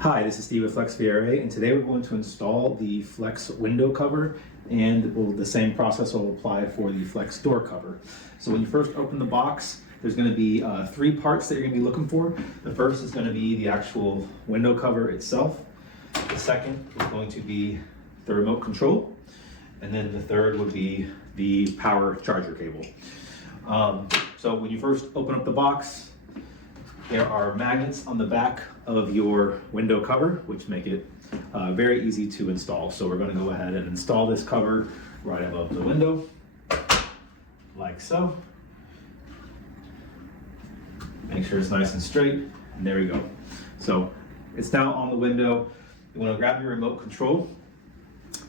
Hi, this is Steve with Flex VRA, and today we're going to install the Flex window cover, and the same process will apply for the Flex door cover. So when you first open the box, there's going to be three parts that you're going to be looking for. The first is going to be the actual window cover itself. The second is going to be the remote control, and then the third would be the power charger cable. So when you first open up the box, there are magnets on the back of your window cover, which make it very easy to install. So we're going to go ahead and install this cover right above the window, like so. Make sure it's nice and straight, and there we go. So it's now on the window. You want to grab your remote control,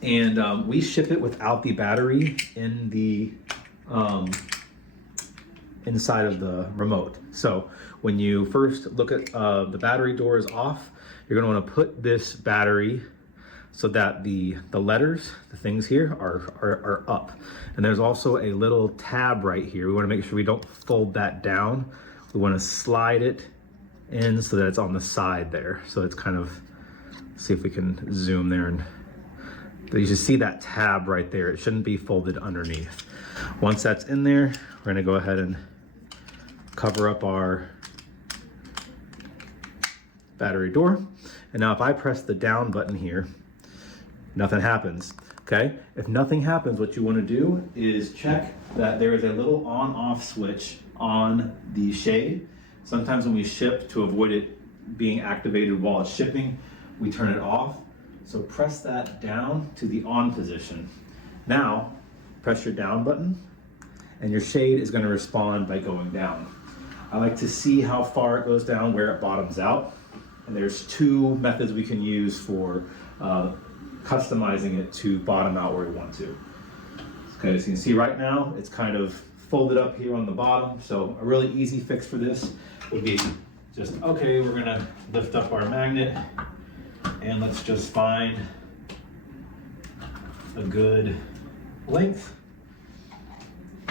and we ship it without the battery in the inside of the remote. So when you first look at the battery door is off, you're going to want to put this battery so that the letters, the things here are up. And there's also a little tab right here. We want to make sure we don't fold that down. We want to slide it in so that it's on the side there. So it's kind of, see if we can zoom there, and you should see that tab right there. It shouldn't be folded underneath. Once that's in there, we're going to go ahead and cover up our battery door. And now if I press the down button here, nothing happens. Okay, if nothing happens, what you want to do is check that there is a little on-off switch on the shade. Sometimes when we ship, to avoid it being activated while it's shipping, we turn it off. So press that down to the on position. Now press your down button, and your shade is going to respond by going down. I like to see how far it goes down, where it bottoms out. And there's two methods we can use for customizing it to bottom out where we want to. Okay, so you can see right now, it's kind of folded up here on the bottom. So a really easy fix for this would be just, okay, we're gonna lift up our magnet, and let's just find a good length.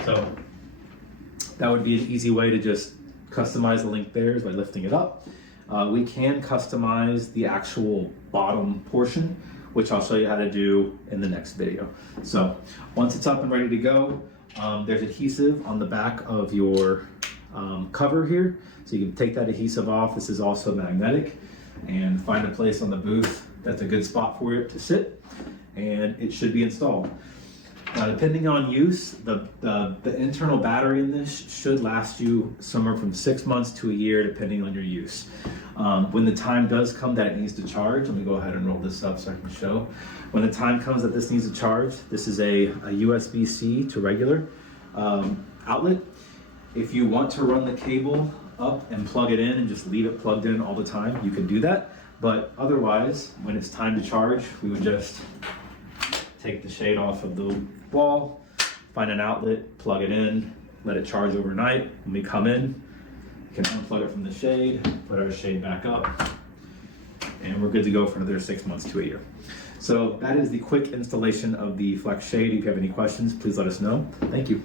So that would be an easy way to just customize the length there, is by lifting it up. We can customize the actual bottom portion, which I'll show you how to do in the next video. So once it's up and ready to go, there's adhesive on the back of your cover here. So you can take that adhesive off. This is also magnetic, and find a place on the booth that's a good spot for it to sit, and it should be installed. Now, depending on use, the internal battery in this should last you somewhere from 6 months to a year, depending on your use. When the time does come that it needs to charge, let me go ahead and roll this up so I can show. When the time comes that this needs to charge, this is a USB-C to regular outlet. If you want to run the cable up and plug it in and just leave it plugged in all the time, you can do that. But otherwise, when it's time to charge, we would just take the shade off of the wall, find an outlet, plug it in, let it charge overnight. When we come in, we can unplug it from the shade, put our shade back up, and we're good to go for another 6 months to a year. So that is the quick installation of the Flex shade. If you have any questions, please let us know. Thank you.